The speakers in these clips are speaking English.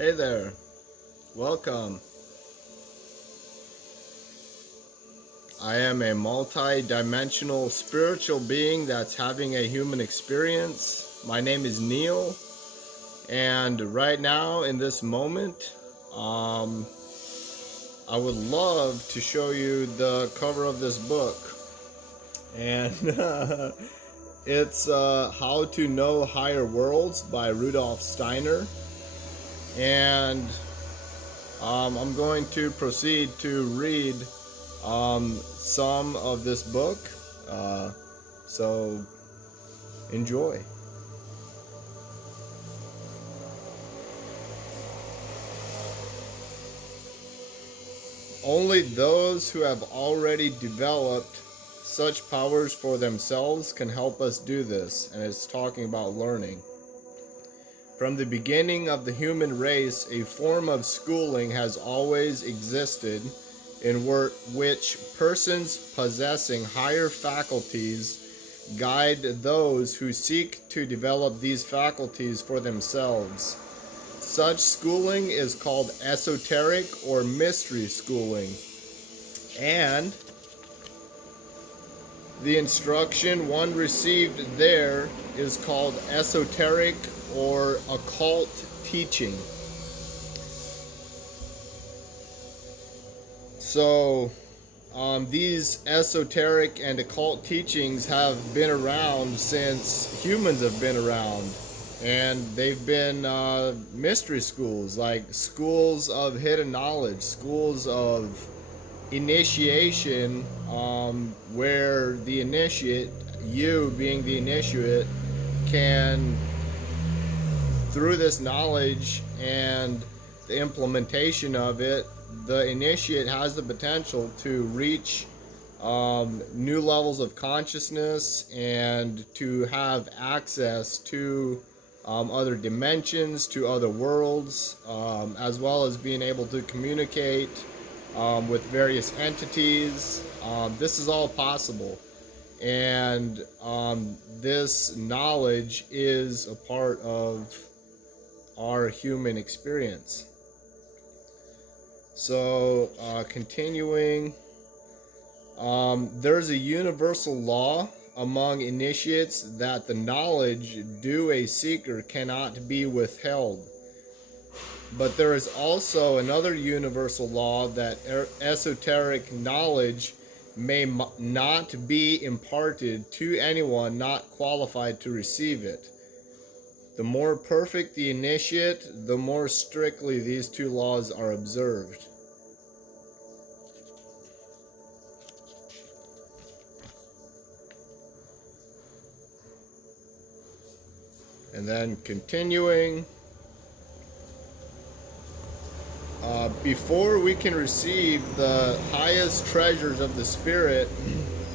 Hey there, welcome. I am a multi-dimensional spiritual being that's having a human experience. My name is Neil, and right now in this moment, I would love to show you the cover of this book. And it's How to Know Higher Worlds by Rudolf Steiner. And I'm going to proceed to read some of this book. So enjoy. Only those who have already developed such powers for themselves can help us do this, and it's talking about learning. From the beginning of the human race, a form of schooling has always existed in which persons possessing higher faculties guide those who seek to develop these faculties for themselves. Such schooling is called esoteric or mystery schooling, and the instruction one received there is called esoteric or occult teaching. So these esoteric and occult teachings have been around since humans have been around, and they've been mystery schools, like schools of hidden knowledge, schools of initiation, where the initiate, you being the initiate, can, through this knowledge and the implementation of it, the initiate has the potential to reach new levels of consciousness and to have access to other dimensions, to other worlds, as well as being able to communicate with various entities. This is all possible, and this knowledge is a part of our human experience. So continuing, there's a universal law among initiates that the knowledge due a seeker cannot be withheld. But there is also another universal law that esoteric knowledge may not be imparted to anyone not qualified to receive it. The more perfect the initiate, the more strictly these two laws are observed. And then continuing, before we can receive the highest treasures of the Spirit,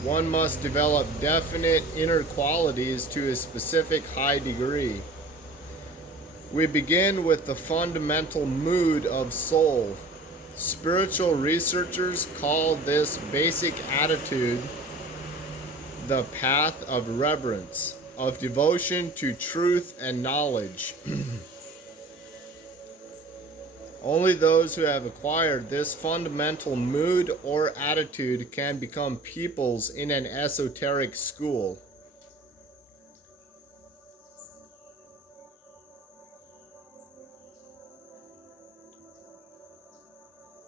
one must develop definite inner qualities to a specific high degree. We begin with the fundamental mood of soul. Spiritual researchers call this basic attitude the path of reverence, of devotion to truth and knowledge. Only those who have acquired this fundamental mood or attitude can become pupils in an esoteric school.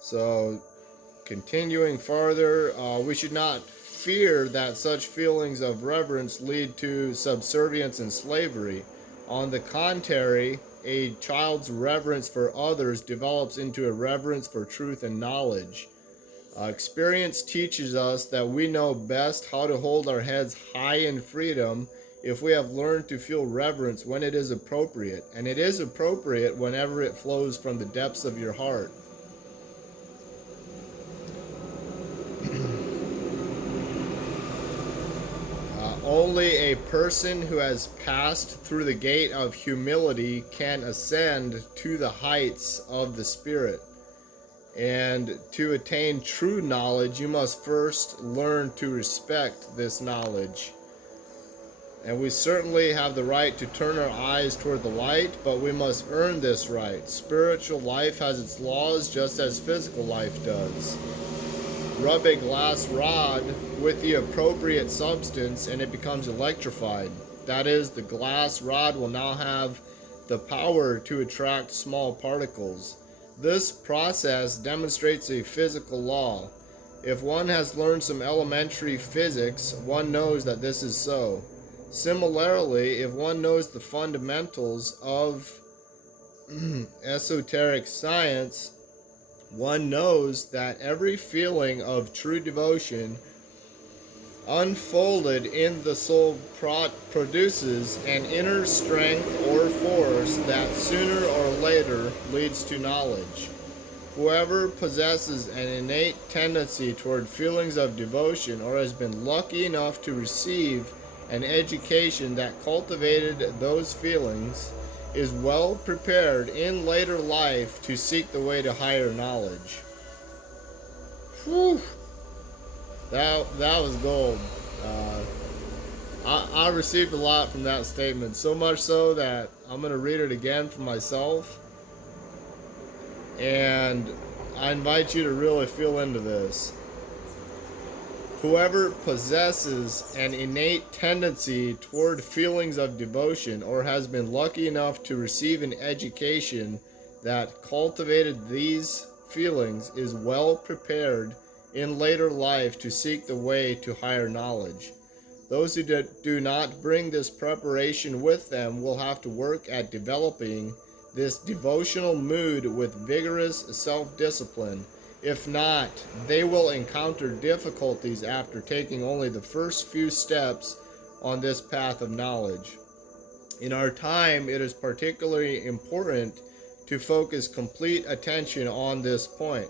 So, continuing farther, we should not fear that such feelings of reverence lead to subservience and slavery. On the contrary, a child's reverence for others develops into a reverence for truth and knowledge. Experience teaches us that we know best how to hold our heads high in freedom if we have learned to feel reverence when it is appropriate, and it is appropriate whenever it flows from the depths of your heart. Only a person who has passed through the gate of humility can ascend to the heights of the Spirit. And to attain true knowledge, you must first learn to respect this knowledge. And we certainly have the right to turn our eyes toward the light, but we must earn this right. Spiritual life has its laws just as physical life does. Rub a glass rod with the appropriate substance and it becomes electrified. That is, the glass rod will now have the power to attract small particles. This process demonstrates a physical law. If one has learned some elementary physics, one knows that this is so. Similarly, if one knows the fundamentals of esoteric science, one knows that every feeling of true devotion unfolded in the soul produces an inner strength or force that sooner or later leads to knowledge. Whoever possesses an innate tendency toward feelings of devotion or has been lucky enough to receive an education that cultivated those feelings is well prepared in later life to seek the way to higher knowledge. Whew. That was gold. I received a lot from that statement, so much so that I'm going to read it again for myself. And I invite you to really feel into this. Whoever possesses an innate tendency toward feelings of devotion or has been lucky enough to receive an education that cultivated these feelings is well prepared in later life to seek the way to higher knowledge. Those who do not bring this preparation with them will have to work at developing this devotional mood with vigorous self-discipline. If not, they will encounter difficulties after taking only the first few steps on this path of knowledge. In our time, it is particularly important to focus complete attention on this point.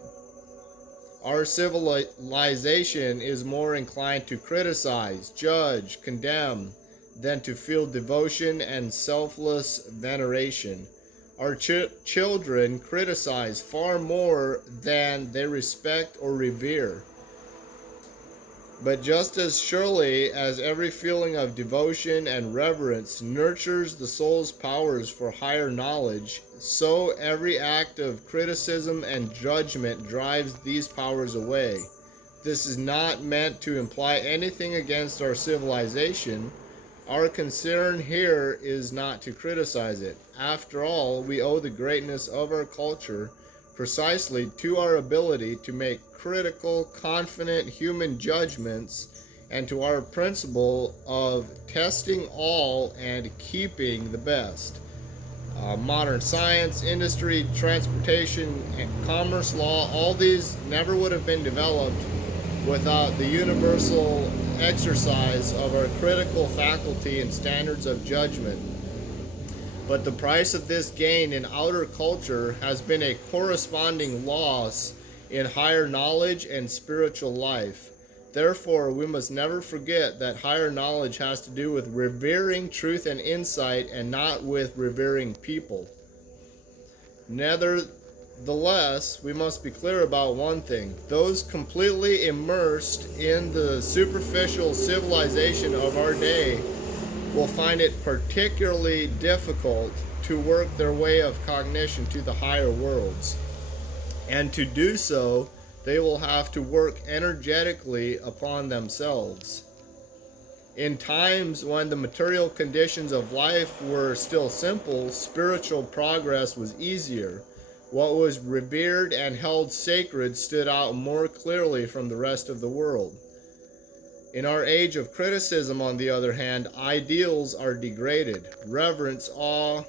Our civilization is more inclined to criticize, judge, condemn, than to feel devotion and selfless veneration. Our children criticize far more than they respect or revere. But just as surely as every feeling of devotion and reverence nurtures the soul's powers for higher knowledge, so every act of criticism and judgment drives these powers away. This is not meant to imply anything against our civilization. Our concern here is not to criticize it. After all, we owe the greatness of our culture precisely to our ability to make critical, confident human judgments and to our principle of testing all and keeping the best. Modern science, industry, transportation, and commerce law, all these never would have been developed without the universal exercise of our critical faculty and standards of judgment. But the price of this gain in outer culture has been a corresponding loss in higher knowledge and spiritual life. Therefore, we must never forget that higher knowledge has to do with revering truth and insight and not with revering people. Nevertheless, we must be clear about one thing. Those completely immersed in the superficial civilization of our day will find it particularly difficult to work their way of cognition to the higher worlds. And to do so, they will have to work energetically upon themselves. In times when the material conditions of life were still simple, spiritual progress was easier. What was revered and held sacred stood out more clearly from the rest of the world. In our age of criticism, on the other hand, ideals are degraded. Reverence, awe,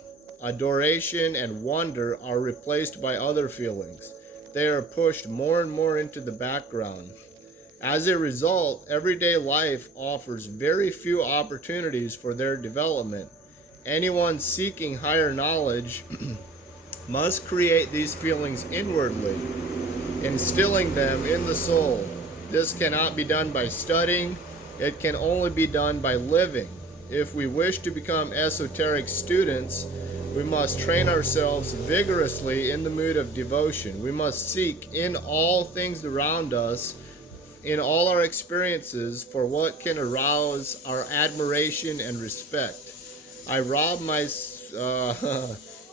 adoration, and wonder are replaced by other feelings. They are pushed more and more into the background. As a result, everyday life offers very few opportunities for their development. Anyone seeking higher knowledge must create these feelings inwardly, instilling them in the soul. This cannot be done by studying. It can only be done by living. If we wish to become esoteric students, we must train ourselves vigorously in the mood of devotion. We must seek in all things around us in all our experiences for what can arouse our admiration and respect. I rob my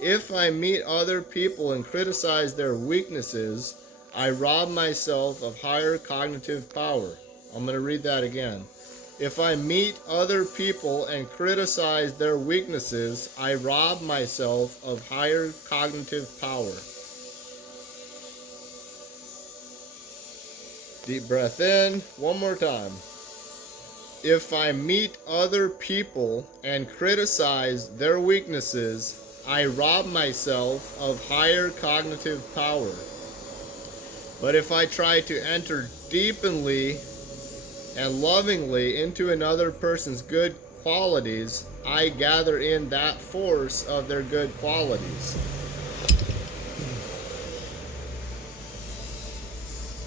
if I meet other people and criticize their weaknesses, I rob myself of higher cognitive power. I'm going to read that again. If I meet other people and criticize their weaknesses, I rob myself of higher cognitive power. Deep breath in, one more time. If I meet other people and criticize their weaknesses, I rob myself of higher cognitive power. But if I try to enter deeply and lovingly into another person's good qualities, I gather in that force of their good qualities.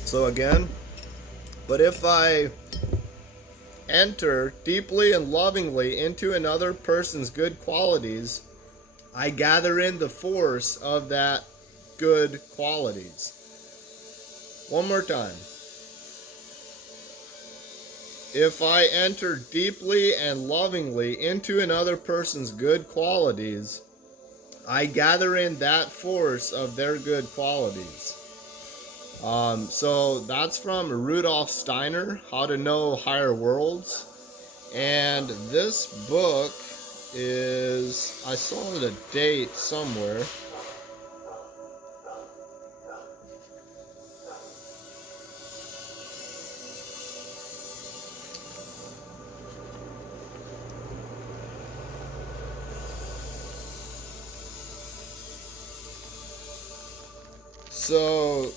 So again, but if I enter deeply and lovingly into another person's good qualities, I gather in the force of that good qualities. One more time. If I enter deeply and lovingly into another person's good qualities, I gather in that force of their good qualities. So that's from Rudolf Steiner, How to Know Higher Worlds. And this book is, I saw the date somewhere. So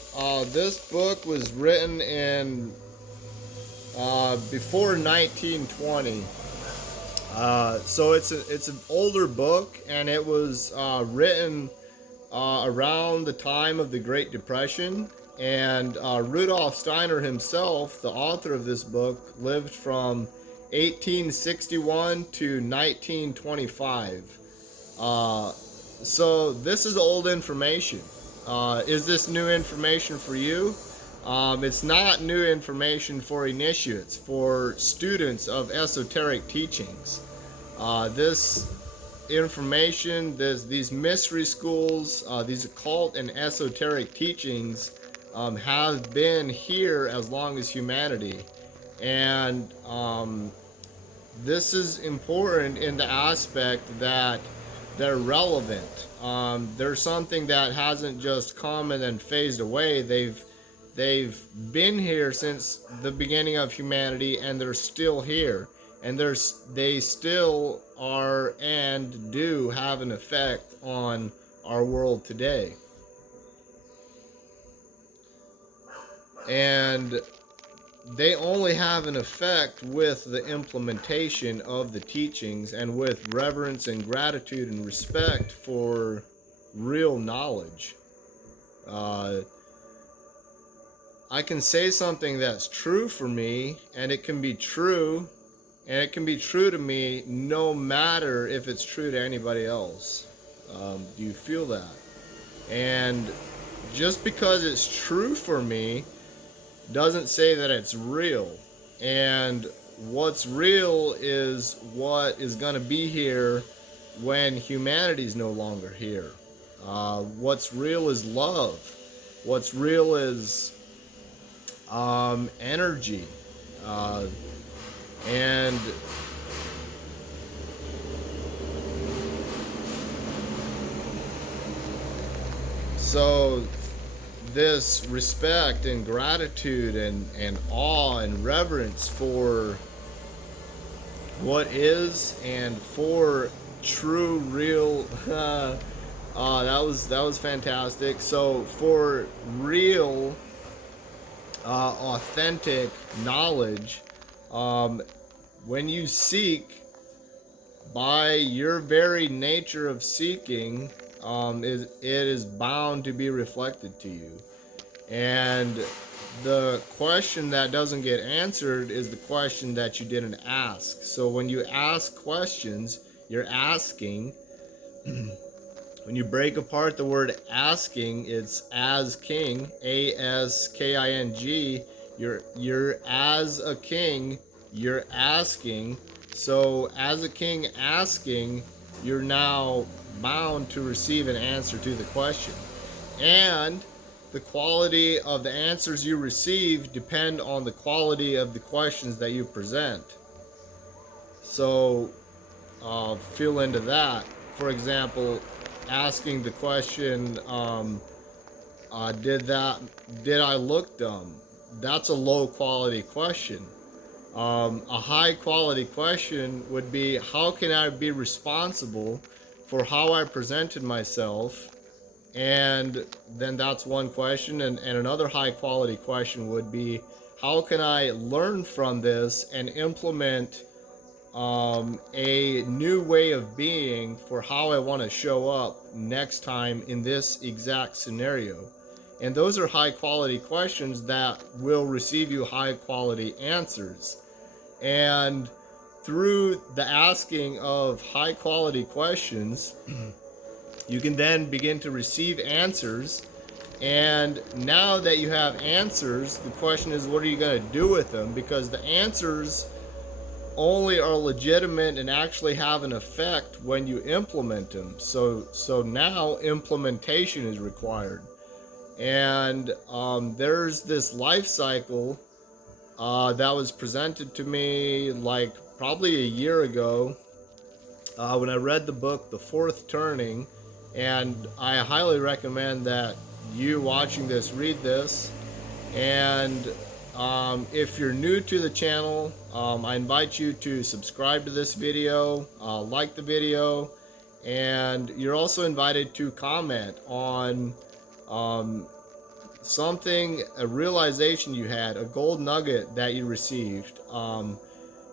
this book was written in before 1920. So it's an older book, and it was written around the time of the Great Depression. And Rudolf Steiner himself, the author of this book, lived from 1861 to 1925. So this is old information. Is this new information for you? It's not new information for initiates, for students of esoteric teachings. This information, these mystery schools, these occult and esoteric teachings have been here as long as humanity. And this is important in the aspect that they're relevant. They're something that hasn't just come and then phased away. They've been here since the beginning of humanity, and they're still here, and they still are and do have an effect on our world today. And they only have an effect with the implementation of the teachings, and with reverence and gratitude and respect for real knowledge. I can say something that's true for me, and it can be true, to me no matter if it's true to anybody else. Do you feel that? And just because it's true for me doesn't say that it's real. And what's real is what is going to be here when humanity's no longer here. What's real is love. What's real is energy. And so this respect and gratitude and awe and reverence for what is, and for true, real that was fantastic. So for real authentic knowledge, when you seek, by your very nature of seeking, it is bound to be reflected to you. And the question that doesn't get answered is the question that you didn't ask. So when you ask questions, you're asking. When you break apart the word asking, it's as king, A-S-K-I-N-G. You're as a king, you're asking. So as a king asking, you're now bound to receive an answer to the question. And the quality of the answers you receive depend on the quality of the questions that you present. So feel into that. For example, asking the question, did I look dumb? That's a low quality question. A high quality question would be, how can I be responsible for how I presented myself? And then that's one question. And another high quality question would be, how can I learn from this and implement a new way of being for how I want to show up next time in this exact scenario? And those are high quality questions that will receive you high quality answers. And through the asking of high quality questions, you can then begin to receive answers. And now that you have answers, the question is, what are you going to do with them? Because the answers only are legitimate and actually have an effect when you implement them. So now implementation is required. And there's this life cycle that was presented to me like probably a year ago when I read the book The Fourth Turning. And I highly recommend that you watching this read this. And if you're new to the channel, I invite you to subscribe to this video, like the video, and you're also invited to comment on something, a realization you had, a gold nugget that you received.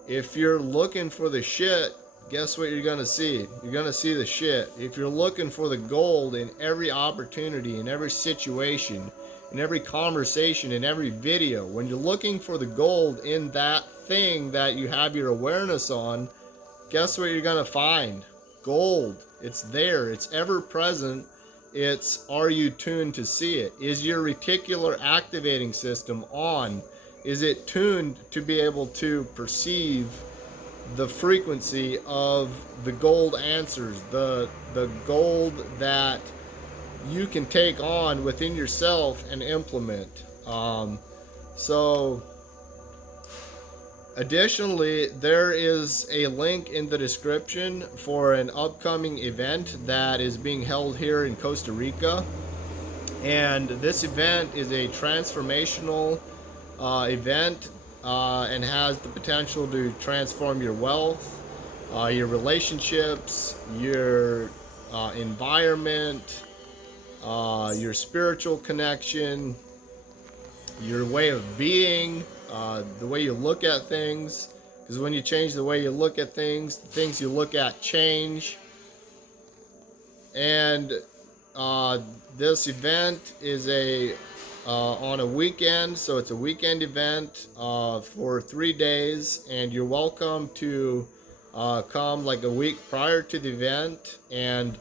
If you're looking for the shit, guess what you're gonna see? You're gonna see the shit. If you're looking for the gold in every opportunity, in every situation, in every conversation, in every video, when you're looking for the gold in that thing that you have your awareness on, guess what you're gonna find? Gold. It's there. It's ever present. It's, are you tuned to see it? Is your reticular activating system on? Is it tuned to be able to perceive the frequency of the gold answers, the gold that you can take on within yourself and implement? So additionally, there is a link in the description for an upcoming event that is being held here in Costa Rica. And this event is a transformational event and has the potential to transform your wealth, your relationships, your environment, your spiritual connection, your way of being, the way you look at things. Because when you change the way you look at things, the things you look at change. And this event is on a weekend, so it's a weekend event for 3 days, and you're welcome to come like a week prior to the event and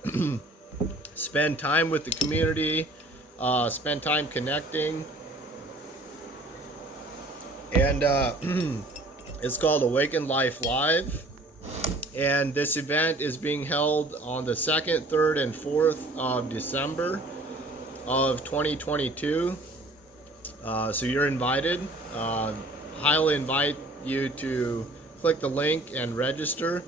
spend time with the community, spend time connecting. And it's called Awakened Life Live. And this event is being held on the 2nd, 3rd, and 4th of December of 2022. So you're invited. Highly invite you to click the link and register.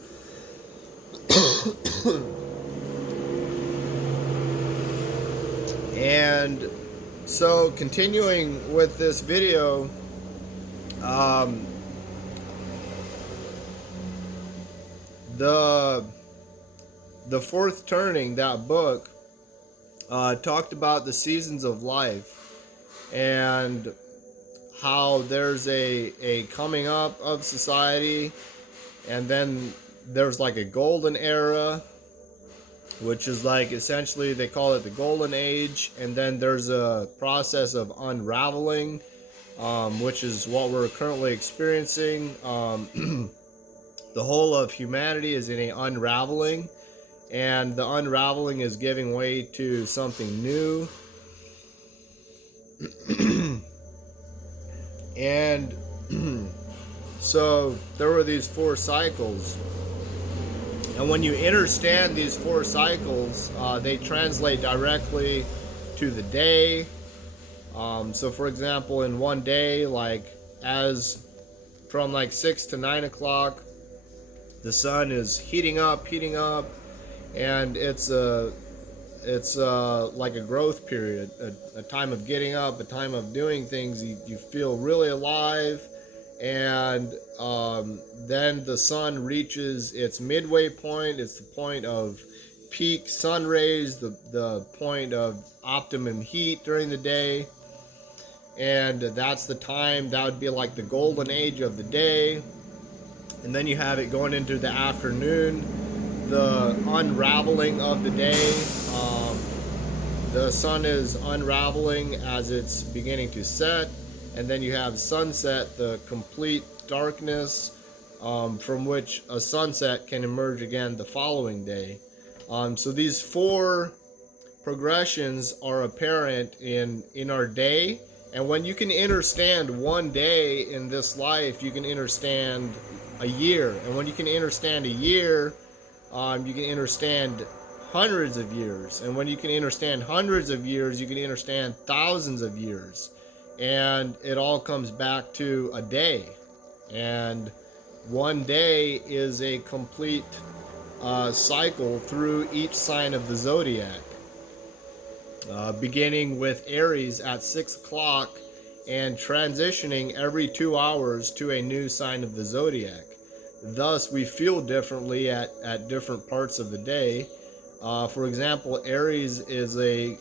And so continuing with this video, the Fourth Turning, that book, talked about the seasons of life and how there's a coming up of society, and then there's like a golden era, which is like essentially they call it the golden age, and then there's a process of unraveling, which is what we're currently experiencing. The whole of humanity is in a unraveling, and the unraveling is giving way to something new. And so there were these 4 cycles. And when you understand these 4 cycles, they translate directly to the day. So for example, in one day, like as from like 6 to 9 o'clock, the sun is heating up, and it's like a growth period, a time of getting up, a time of doing things. You feel really alive, and then the sun reaches its midway point. It's the point of peak sun rays, the point of optimum heat during the day, and that's the time that would be like the golden age of the day. And then you have it going into the afternoon, the unraveling of the day. The sun is unraveling as it's beginning to set, and then you have sunset, the complete darkness, from which a sunset can emerge again the following day. So these 4 progressions are apparent in our day, and when you can understand one day in this life, you can understand a year, and when you can understand a year, you can understand hundreds of years, and when you can understand hundreds of years, you can understand thousands of years, and it all comes back to a day. And one day is a complete cycle through each sign of the zodiac, beginning with Aries at 6 o'clock and transitioning every 2 hours to a new sign of the zodiac. Thus, we feel differently at different parts of the day. For example, Aries is a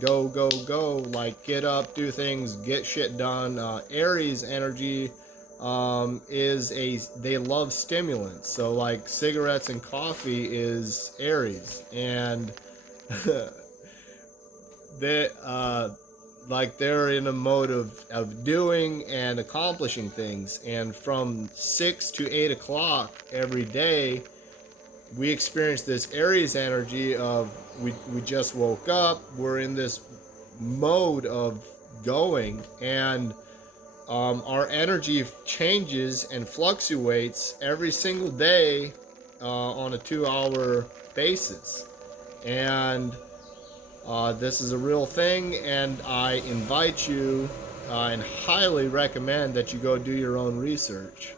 go go go, like get up, do things, get shit done. Aries energy they love stimulants. So like cigarettes and coffee is Aries, and they're in a mode of doing and accomplishing things. And from 6 to 8 o'clock every day, we experience this Aries energy of we just woke up, we're in this mode of going, and our energy changes and fluctuates every single day on a 2-hour basis. And this is a real thing, and I invite you and highly recommend that you go do your own research,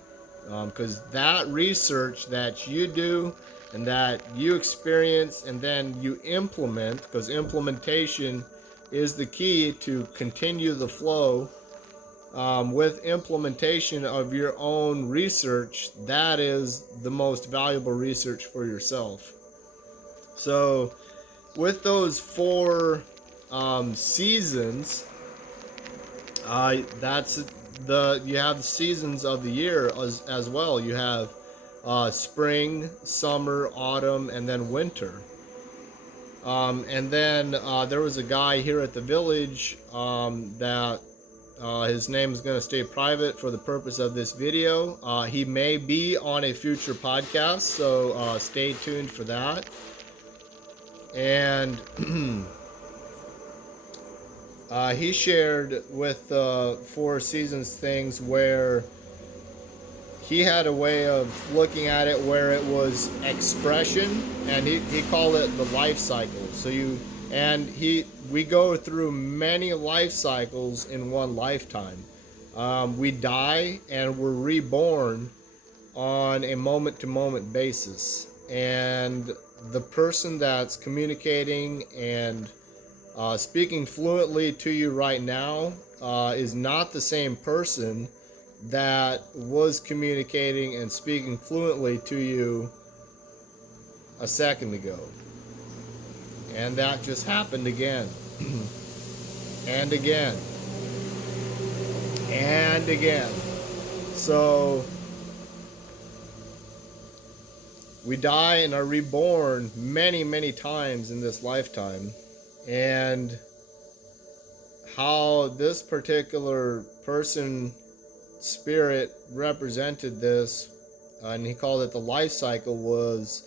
because that research that you do and that you experience and then you implement, because implementation is the key to continue the flow. With implementation of your own research, that is the most valuable research for yourself. So with those 4 seasons, you have the seasons of the year as well. You have spring, summer, autumn, and then winter. And then there was a guy here at the village that his name is going to stay private for the purpose of this video. He may be on a future podcast, so stay tuned for that. And he shared with the 4 seasons things where he had a way of looking at it where it was expression, and he called it the life cycle. So we go through many life cycles in one lifetime. We die and we're reborn on a moment-to-moment basis, and the person that's communicating and speaking fluently to you right now is not the same person that was communicating and speaking fluently to you a second ago. And that just happened again and again and again. So we die and are reborn many, many times in this lifetime. And how this particular person, spirit, represented this, and he called it the life cycle, was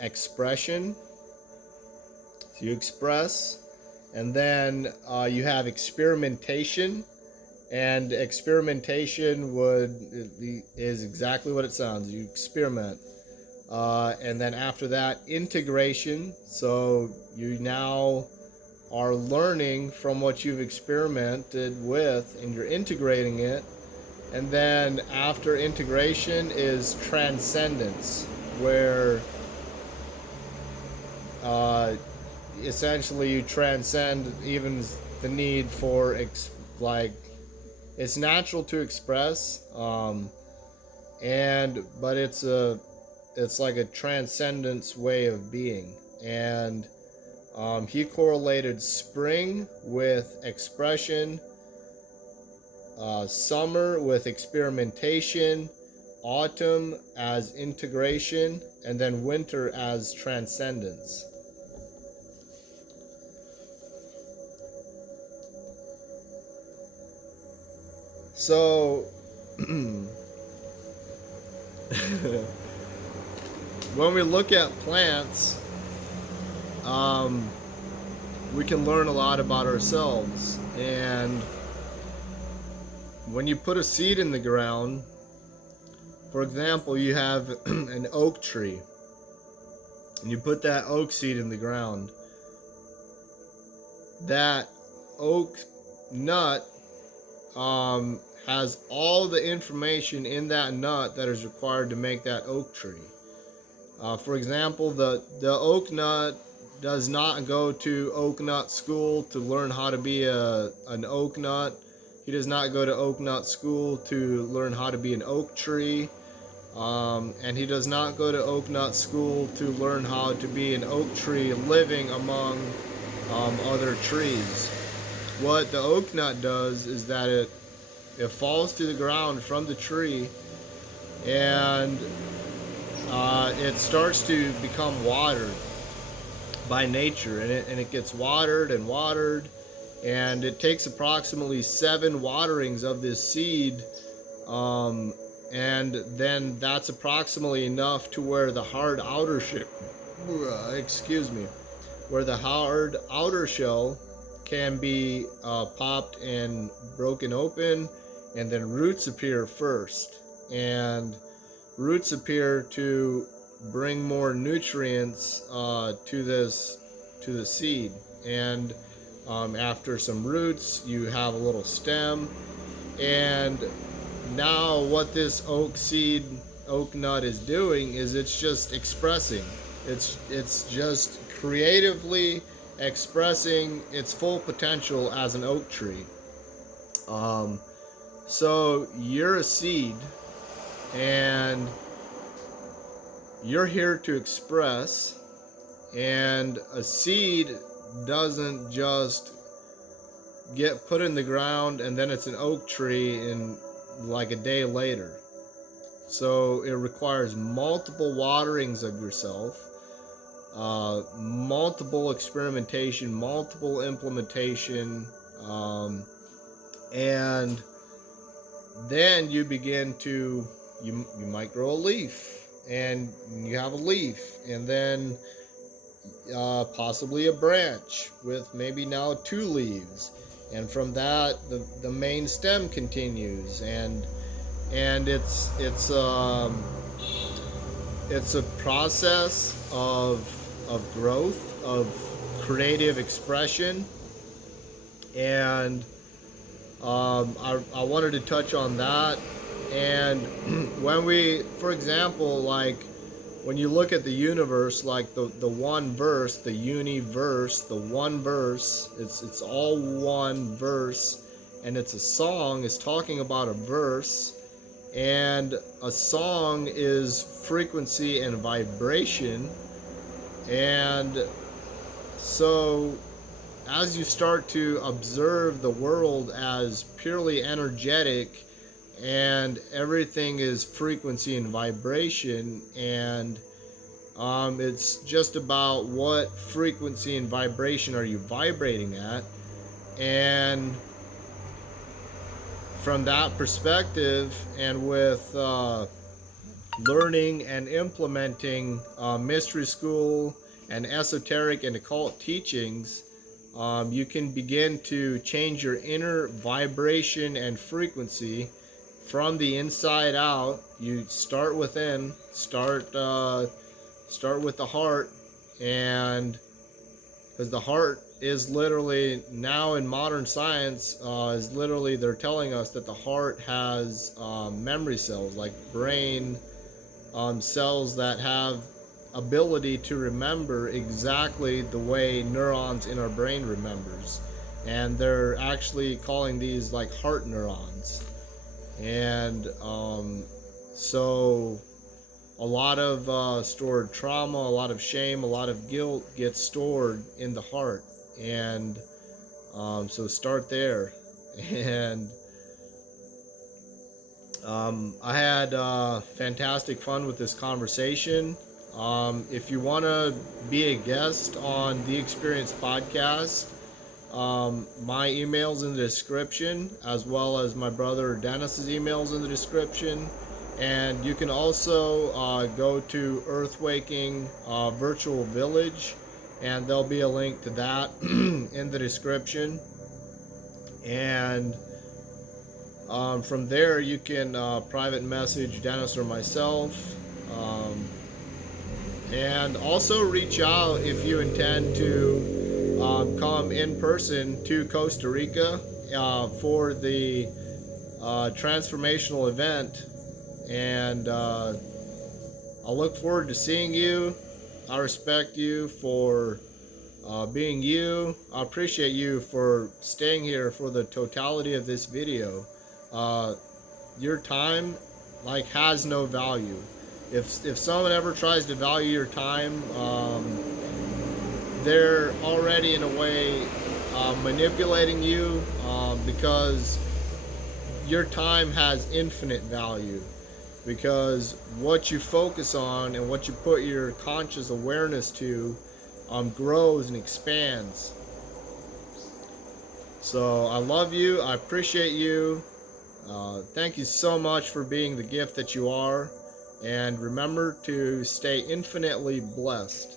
expression. So you express, and then you have experimentation, And experimentation is exactly what it sounds. You experiment. And then after that, integration. So you now are learning from what you've experimented with and you're integrating it. And then after integration is transcendence, where uh, essentially you transcend even the need for like it's natural to express, and but it's like a transcendence way of being. And he correlated spring with expression, summer with experimentation, autumn as integration, and then winter as transcendence. So, when we look at plants, we can learn a lot about ourselves. And when you put a seed in the ground, for example, you have an oak tree, and you put that oak seed in the ground, that oak nut has all the information in that nut that is required to make that oak tree. For example, the oak nut does not go to oak nut school to learn how to be an oak nut. He does not go to oak nut school to learn how to be an oak tree. And he does not go to oak nut school to learn how to be an oak tree living among other trees. What the oak nut does is that it falls to the ground from the tree, and it starts to become watered by nature, and it gets watered and watered, and it takes approximately 7 waterings of this seed, and then that's approximately enough to where the hard outer shell, where the hard outer shell can be popped and broken open, and then roots appear first. And roots appear to bring more nutrients to the seed. And after some roots, you have a little stem. And now what this oak nut is doing is it's just expressing. It's just creatively expressing its full potential as an oak tree. So you're a seed, and you're here to express, and a seed doesn't just get put in the ground and then it's an oak tree in like a day later. So it requires multiple waterings of yourself, multiple experimentation, multiple implementation, and then you begin to you might grow a leaf, and you have a leaf, and then possibly a branch with maybe now 2 leaves, and from that the main stem continues, and it's a process of growth, of creative expression. And I wanted to touch on that. And when we, for example, like when you look at the universe, like the one verse, the universe, the one verse, it's all one verse, and it's a song. It's talking about a verse, and a song is frequency and vibration. And so as you start to observe the world as purely energetic, and everything is frequency and vibration, and it's just about what frequency and vibration are you vibrating at. And from that perspective, and with learning and implementing mystery school and esoteric and occult teachings, you can begin to change your inner vibration and frequency from the inside out. You start within, start with the heart, and because the heart is literally, now in modern science, is literally, they're telling us that the heart has memory cells, like brain cells that have ability to remember exactly the way neurons in our brain remembers, and they're actually calling these like heart neurons. And so a lot of stored trauma, a lot of shame, a lot of guilt gets stored in the heart. And so start there. And I had fantastic fun with this conversation. If you want to be a guest on The Experience Podcast, my email's in the description, as well as my brother Dennis's email's in the description. And you can also go to Earthwaking Virtual Village, and there'll be a link to that in the description. And from there, you can private message Dennis or myself. And also reach out if you intend to come in person to Costa Rica for the transformational event. And I look forward to seeing you. I respect you for being you. I appreciate you for staying here for the totality of this video. Your time has no value. If someone ever tries to value your time, they're already in a way manipulating you, because your time has infinite value. Because what you focus on and what you put your conscious awareness to grows and expands. So I love you. I appreciate you. Thank you so much for being the gift that you are. And remember to stay infinitely blessed.